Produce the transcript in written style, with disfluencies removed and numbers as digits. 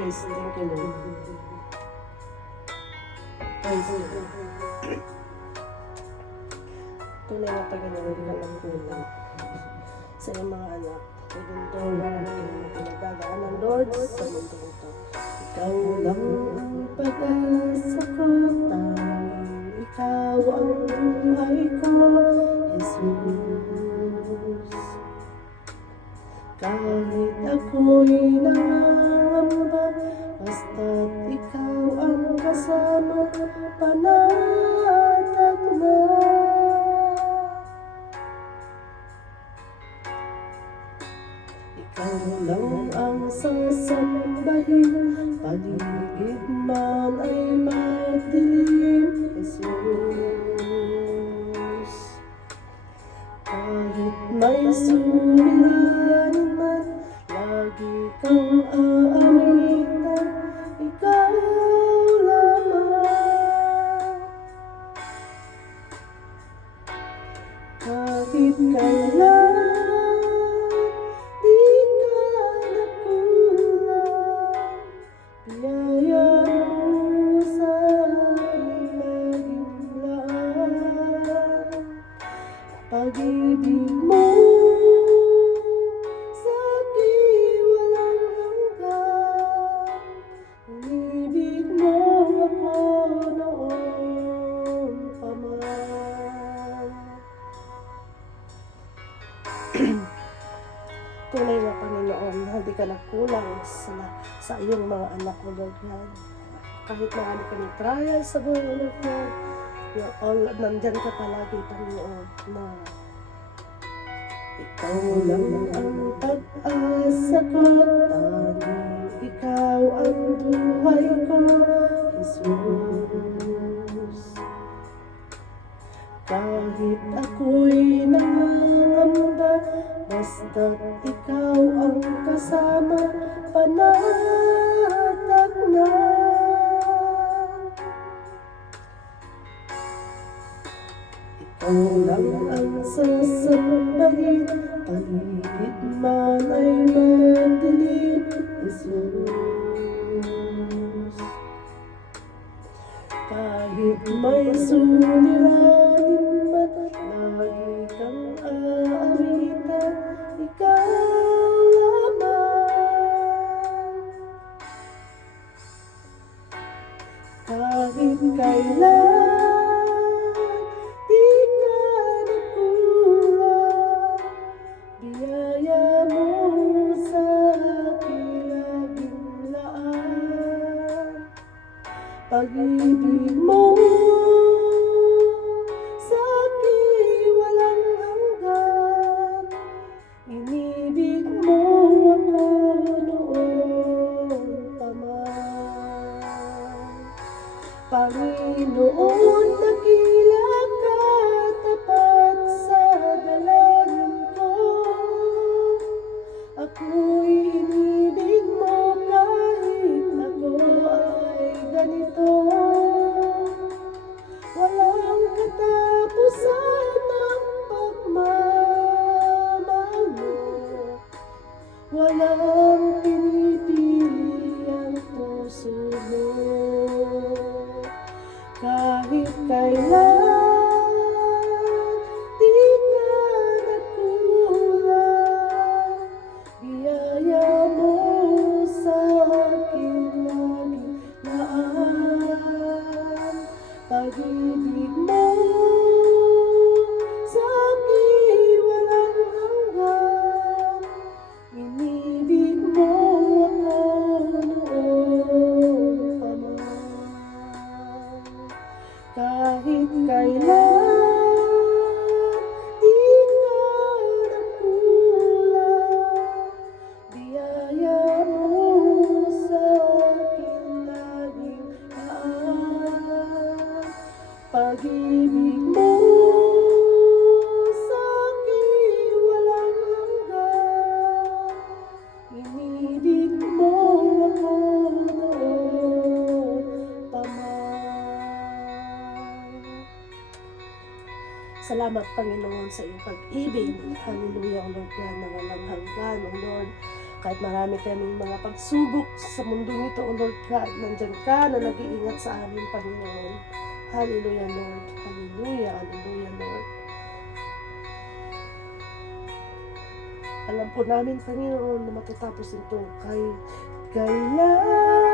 praise. Thank you, Lord. Praise you, Lord. Tunay na Panginoon ka ng kulang sa iyong mga anak. Even though marami na pinagdadaanan, Lord, sa mundo ito. Ikaw lang ang pag-asa ko, tanging ikaw ang buhay ko, Jesus. Kahit ako'y nangangamba, basta't ikaw ang kasama, panatag na. Ikaw lang ang sasambahin, paligid man ay madilim, Jesus. Kahit may suliranin man, lagi kang aawitan, ikaw lamang. Kahit kailan pag-ibig mo sa'kin walang hanggan, inibig mo ako noon pa man. Tunay na Panginoon, hindi ka nagkulang sa iyong mga anak mo, Lord God. Kahit marami kami trial sa buhay, Lord God, nandyan ka palagi, Panginoon, na ikaw lang ang pag-asa ko, tanging ikaw ang buhay ko, Jesus. Kahit ako'y nangangamba, basta't ikaw ang kasama, panatag na. Ikaw lang ang sasambahin, paligid man ay madilim, Jesus. Kahit may suliranin man, lagi kang aawitan, ikaw lamang. Kahit kailan pag-ibig mo sa'kin walang hanggan, inibig mo ako noon pa man. Panginoon, dakila ka, tapat sa dalangin ko, ako'y inibig mo kahit ako ay ganito. Walang katapusan ng pagmamahal mo, walang pinipili ang puso mo. Kahit kailan di ka nagkulang, biyaya mo sa akin laging laan. Pag-ibig mo sa'kin walang hanggan, inibig mo ako noon pa man. Kahit kailan di ka nagkulang, biyaya mo sa akin laging laan. Pag-ibig mo sa'kin walang hanggan, inibig mo ako noon pa man. Salamat, Panginoon, sa iyong pag-ibig. Hallelujah, O Lord God, na walang hanggan, O Lord. Kahit marami kaming mga pagsubok sa mundong ito, O Lord God, nandyan ka na nag-iingat sa amin, Panginoon. Hallelujah, Lord. Hallelujah, hallelujah, Lord. Alam po namin, Panginoon, na matatapos ito kailan